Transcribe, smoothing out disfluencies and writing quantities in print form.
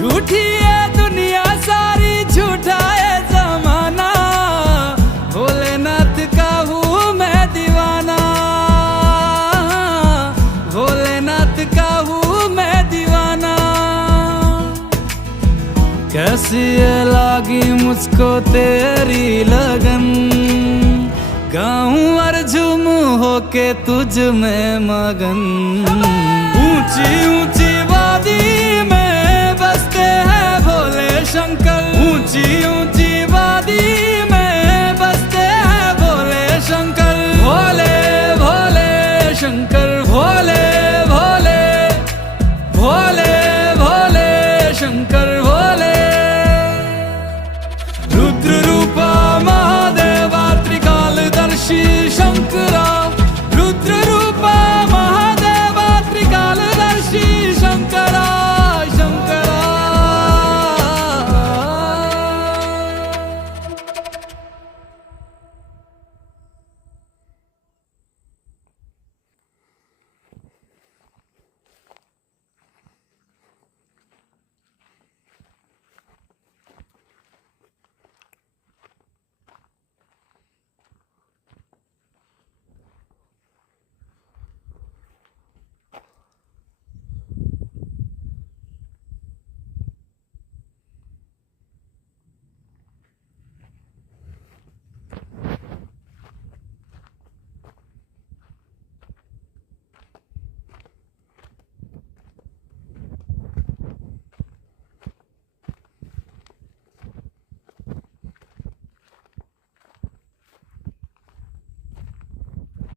झूठी है दुनिया सारी, झूठा है जमाना, भोलेनाथ का हूँ मैं दीवाना, भोलेनाथ का हूँ मैं दीवाना। कैसी है लागी मुझको तेरी लगन, गाऊं और झूमूं होके तुझ में मगन। ऊंची ऊंची वादी में